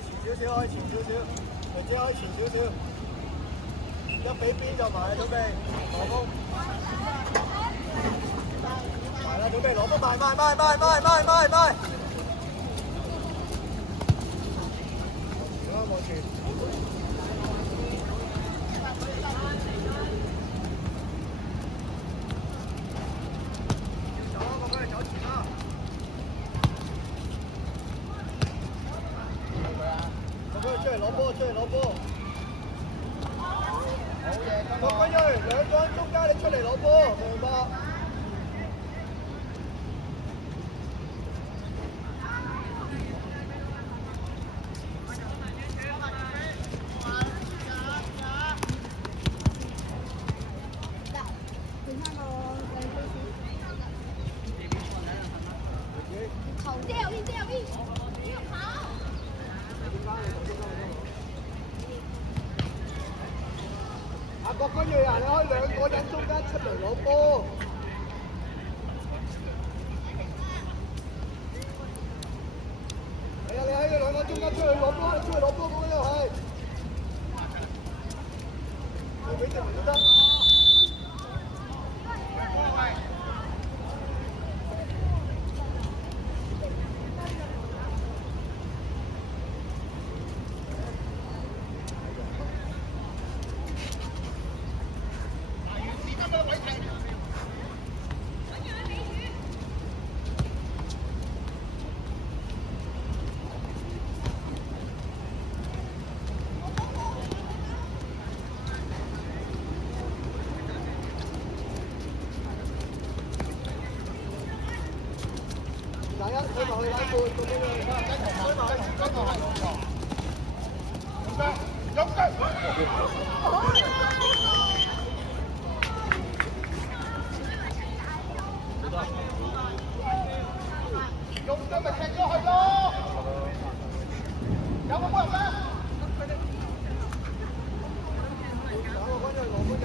前少少，可以前少少，或者可以前少少，一俾邊就埋啦，準備攞風，埋啦，準備攞風，埋，好啦，望住。出嚟攞波！好嘢，郭君睿，兩個人中間你出嚟攞波，明白？郭君睿啊，你可以兩個人中間出嚟攞波。係啊，你喺兩個中間出去攞波，出去攞波咁樣又係。你俾隻唔得。第一，推埋去拉半，咁樣樣，推埋去，跟住係有雞，用腳咪踢咗去咯，有冇幫人咩？打個軍就攞個右。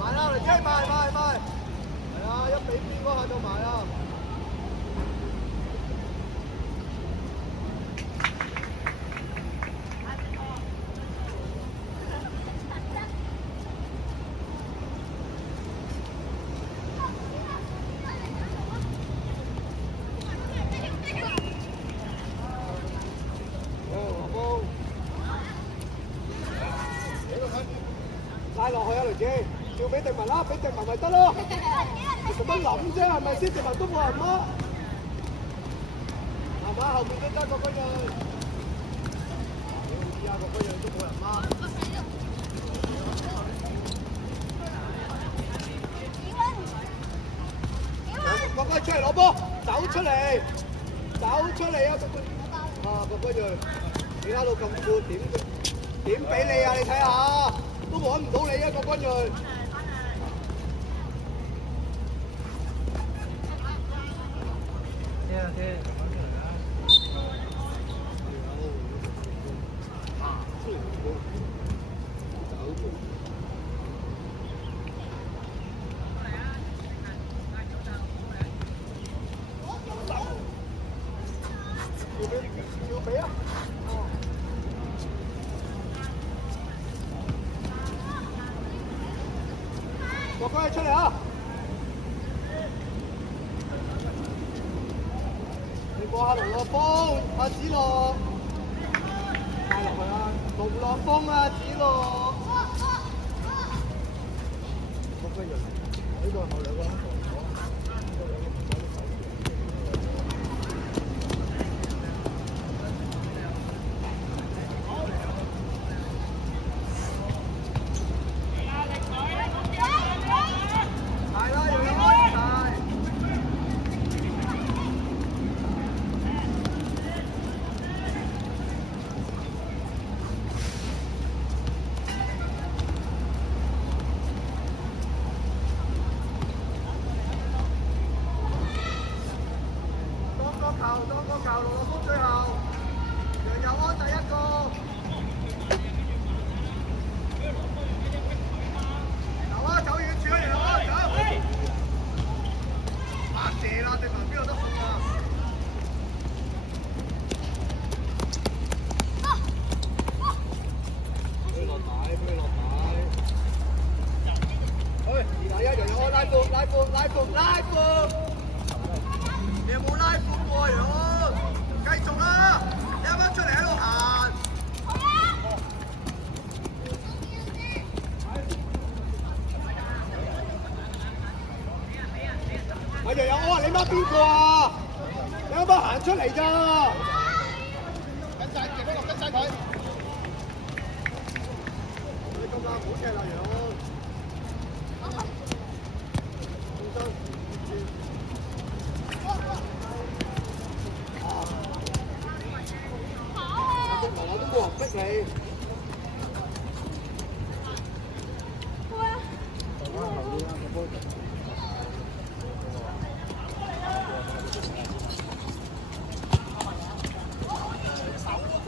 埋啦，嚟聽埋，係啊，一比邊嗰下就埋啦。拉落去啊，雷子，照俾迪文啦，俾迪文咪得咯。你做乜諗啫？係咪先？迪文都冇人乜，係嘛？後面都得個軍人，你試下個軍人都冇人乜。個軍出嚟攞波，走出嚟啊！個軍人，你拉到咁闊，點俾你啊？你睇下。都揾唔到你啊，郭君睿！聽。要俾啊！郭君睿出嚟啊！你過下龍樂峰，阿子樂，帶落去啊！龍樂峰啊，子樂。郭君睿，呢個後兩個。拉闊，你有冇拉闊過樣？繼續啦，你啱啱出嚟喺度行。阿日日我話你媽邊個啊？你啱啱行出嚟咋？跟晒佢，跟晒佢。你今晚唔好踢啦，楊。我都冇人逼你。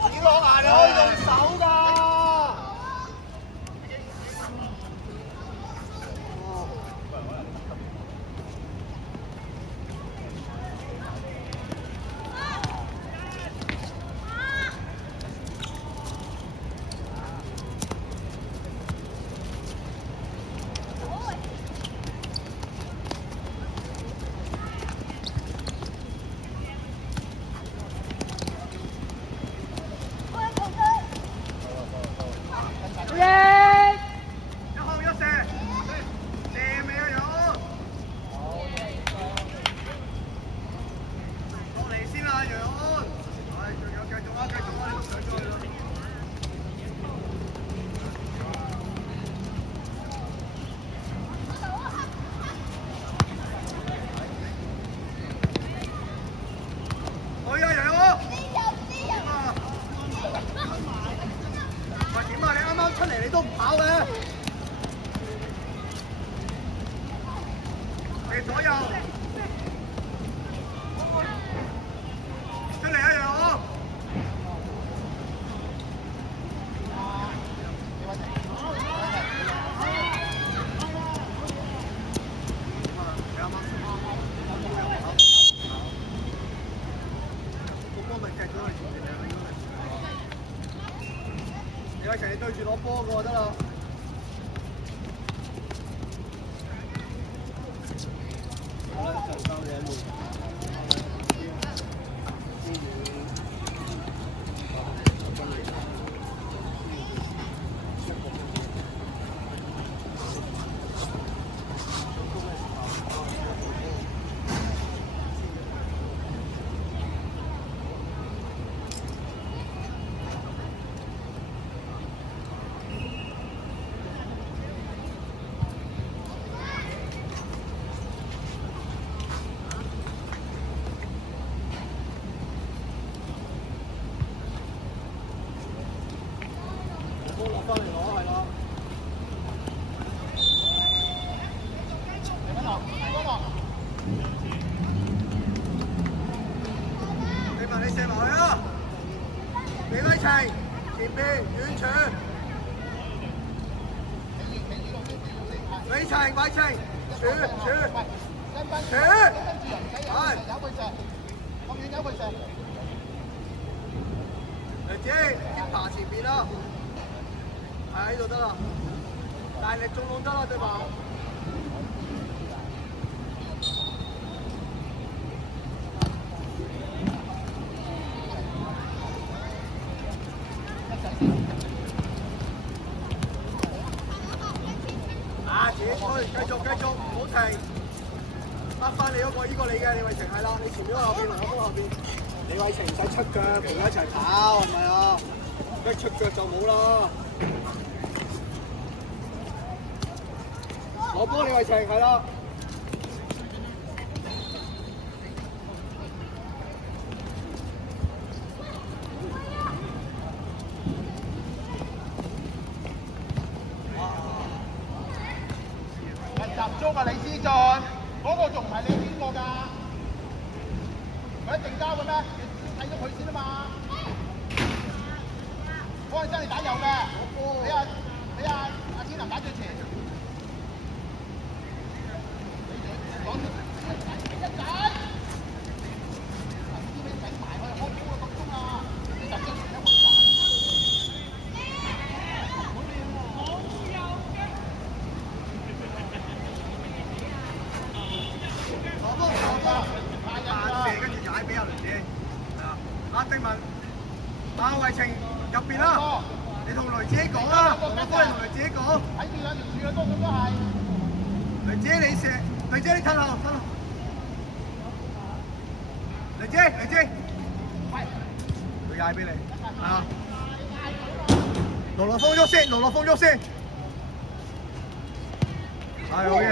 點落牙你可以用手㗎？出嚟你都唔跑嘅，你左右出嚟啊！楊我李偉成，你對住攞波個就得啦。落翻嚟攞係咯。你問你射埋去啊！李偉晴前邊遠處，偉晴柱，係。嚟姐，貼爬前邊啦。係喺度得啦，大力中籠得啦，對吧？啊，自己推，繼續，唔好停，得翻你嗰個，呢個你嘅李偉晴係啦，你前面嗰個後邊，梁可峰後邊，李偉晴唔使出腳，陪佢一齊跑，係咪啊？一出腳就冇啦。攞波李偉晴係啦，集中啊李思俊，嗰個仲唔係你邊個㗎？佢一定交嘅咩？你睇到佢先啊嘛。嗰個真係打右嘅，俾阿天林打最前。你同雷姐講啊，我幫你同雷姐講。睇住兩條柱嘅都咁都係。雷姐你射，雷姐你褪後。雷姐，佢嗌俾你啊！羅風喐先，羅風喐先。係好嘢。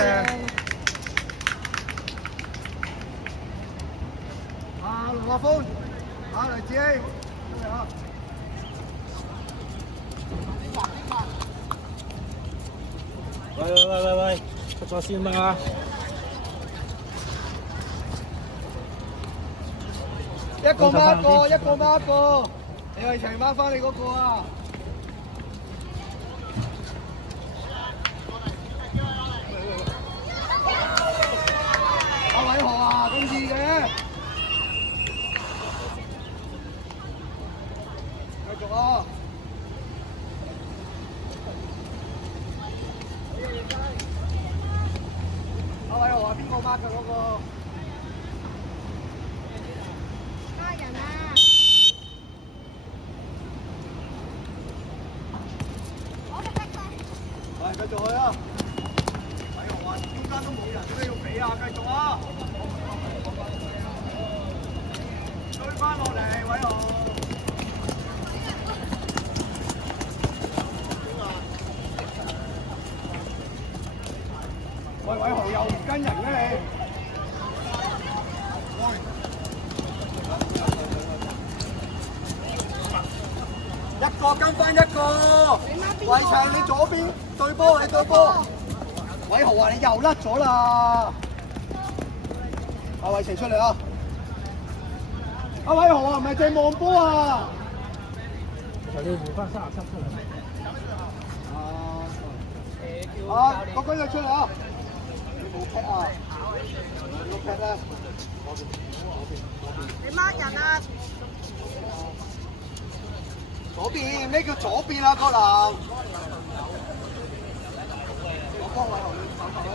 啊，羅風，啊雷姐，啊！喂，出咗先啦！一個孖一個，你係齊孖翻你嗰個啊！阿偉豪啊，咁易嘅，繼續啊！阿偉豪啊，邊個孖㗎嗰個？家人啊！係，繼續去啊！偉豪啊，中間都冇人，點解要俾啊？繼續啊！追翻落嚟，偉豪！喂，偉豪又唔跟人嘅你？一個跟翻一個，偉祥你左邊對波，你對波。偉豪啊，你又甩咗啦！阿偉成出嚟啊！阿偉豪啊，唔係淨望波啊！就要換翻37出嚟。啊，國軍又出嚟啊！你冇劈啊？冇劈啦！你孖人啊！左邊，咩叫左邊啊？國林，我幫偉豪你手頭啦，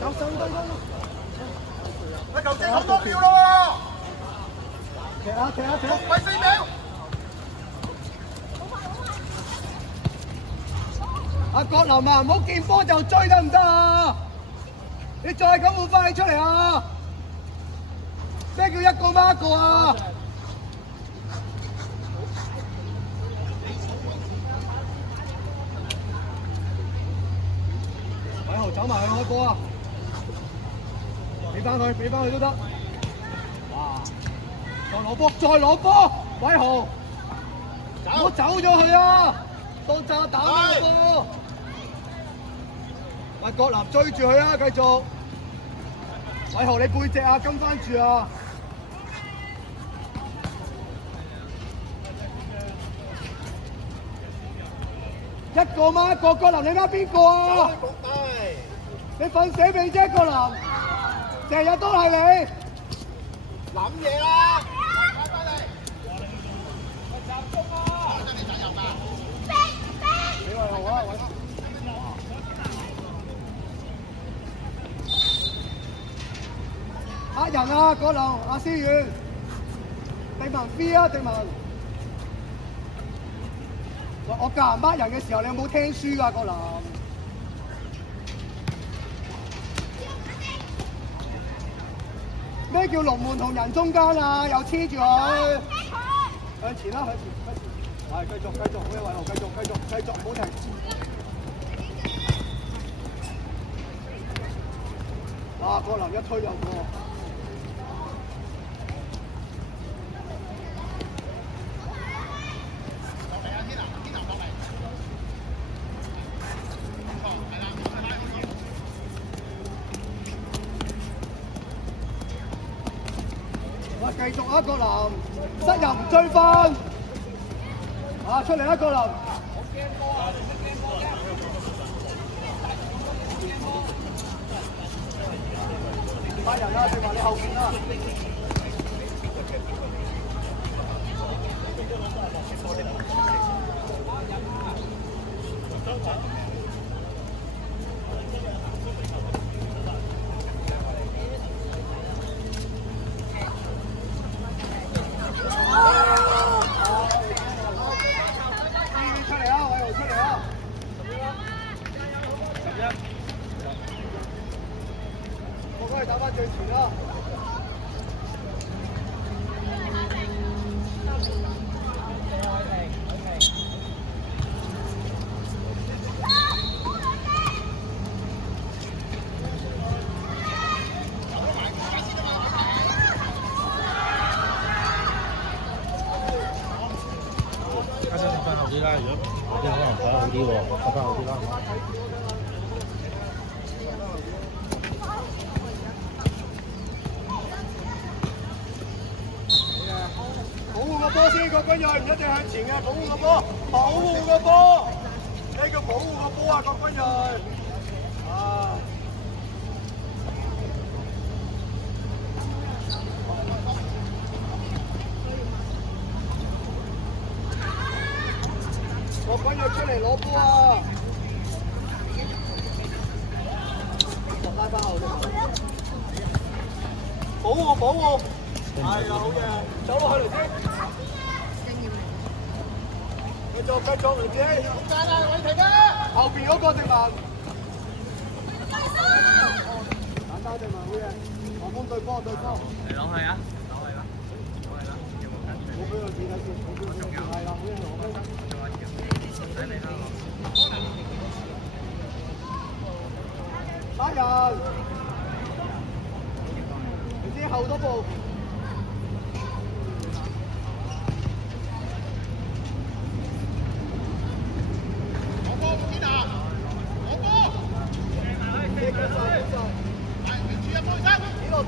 走上對啦！喂，球證好多秒咯喎！踢下！6位4秒。阿國林啊，唔好見波就追得唔得啊？你再咁換翻你出嚟啊！咩叫一個孖一個啊？偉豪走埋去開波啊！俾翻佢都得。哇！再攞波！偉豪，唔好走咗去啊！當炸彈嗰個。喂，國林追住佢啊！繼續。偉豪，你背脊啊，跟翻住啊！一個孖一個，國林你孖邊個啊？你瞓死未啫，國林？成日都係你。諗嘢啦！翻返嚟，集中啊！真係責任啊！俾偉豪啊！呃人啊，國林，阿思遠，地文 B 啊，地文。我教人呃人嘅時候，你有冇聽書㗎，國林？咩叫龍門同人中間啊？又黐住佢。向前啦，向前。係，繼續，好嘅，偉豪，繼續，唔好停。啊，國林一推又過。喂，繼續啊，國林，失入唔追翻。啊，出嚟啦，國林。班人啦，對埋你後邊啦。啲啦，如果啲可能睇好啲喎，覺得好啲啦。保護個波先，個軍人唔一定向前嘅，保護個波，保護個波，呢叫保護個波啊，個軍人。啊！個軍人出嚟攞波啊！拉翻後邊，保護保護。係啊，好嘅，走落去嚟先。繼續嚟先。中間啊，偉霆啊！後邊嗰個定文。簡單定文好嘅，黃蜂對波對波。你攞去啊！攞去啦！攞去啦！冇俾佢自己先，冇俾佢自己係啦，好嘅，攞去啦。睇你啦。打人！你先後多步。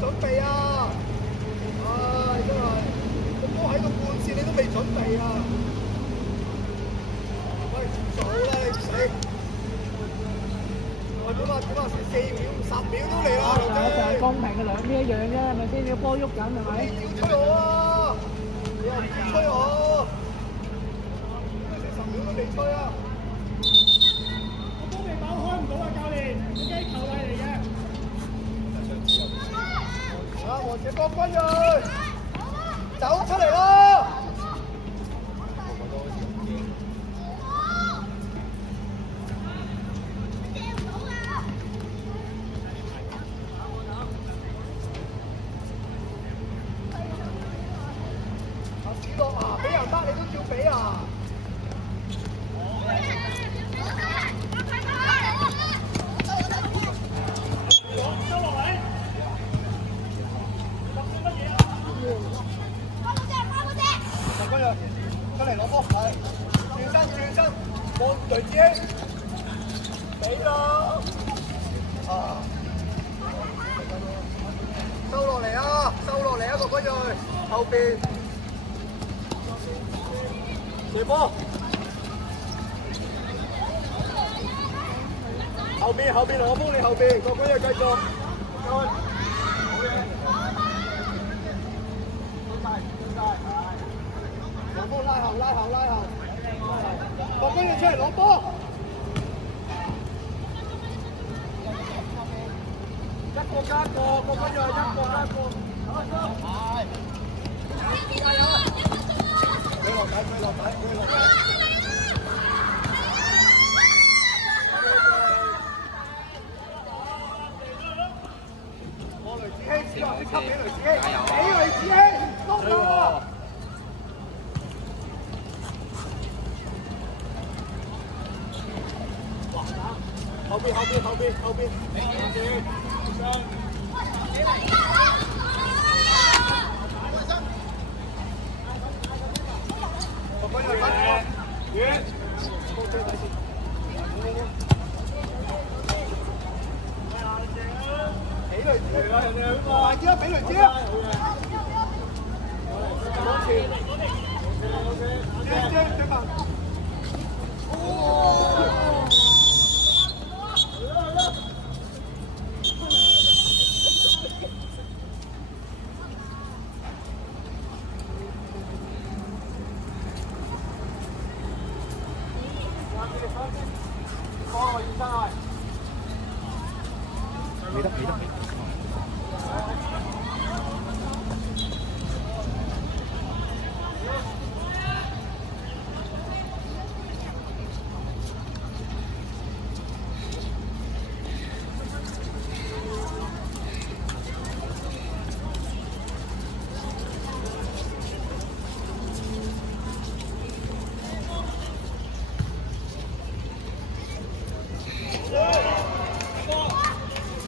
準備啊！唉，真係個波喺度半線，你都未準備啊！喂，早啦你唔死！喂，點啊？成4秒、10秒都嚟啦！就係公平嘅兩邊一樣啫，係咪先？個波喐緊係咪？你要吹我啊！你又唔吹我？成10秒都未吹啊！個波未爆開唔到啊，教練！呢啲球例嚟嘅。啊！黃姐國軍人走出嚟咯！阿子樂啊，俾人得你都照俾啊！出嚟攞波，係轉身，望隊子兄，俾咗，啊，收落嚟啊，個軍人後邊，射波，後邊我幫你後邊，個軍人繼續，好嘢。有波拉後，個軍人出嚟攞波，一個加一個，個軍人一個加一個，係，加油！佢落底，我雷子希，小學即刻俾雷子希，俾雷子希，篤啦！後邊，個軍人遠，高車底線，俾雷子，大啲啦，俾雷子啦，攞錢，接埋。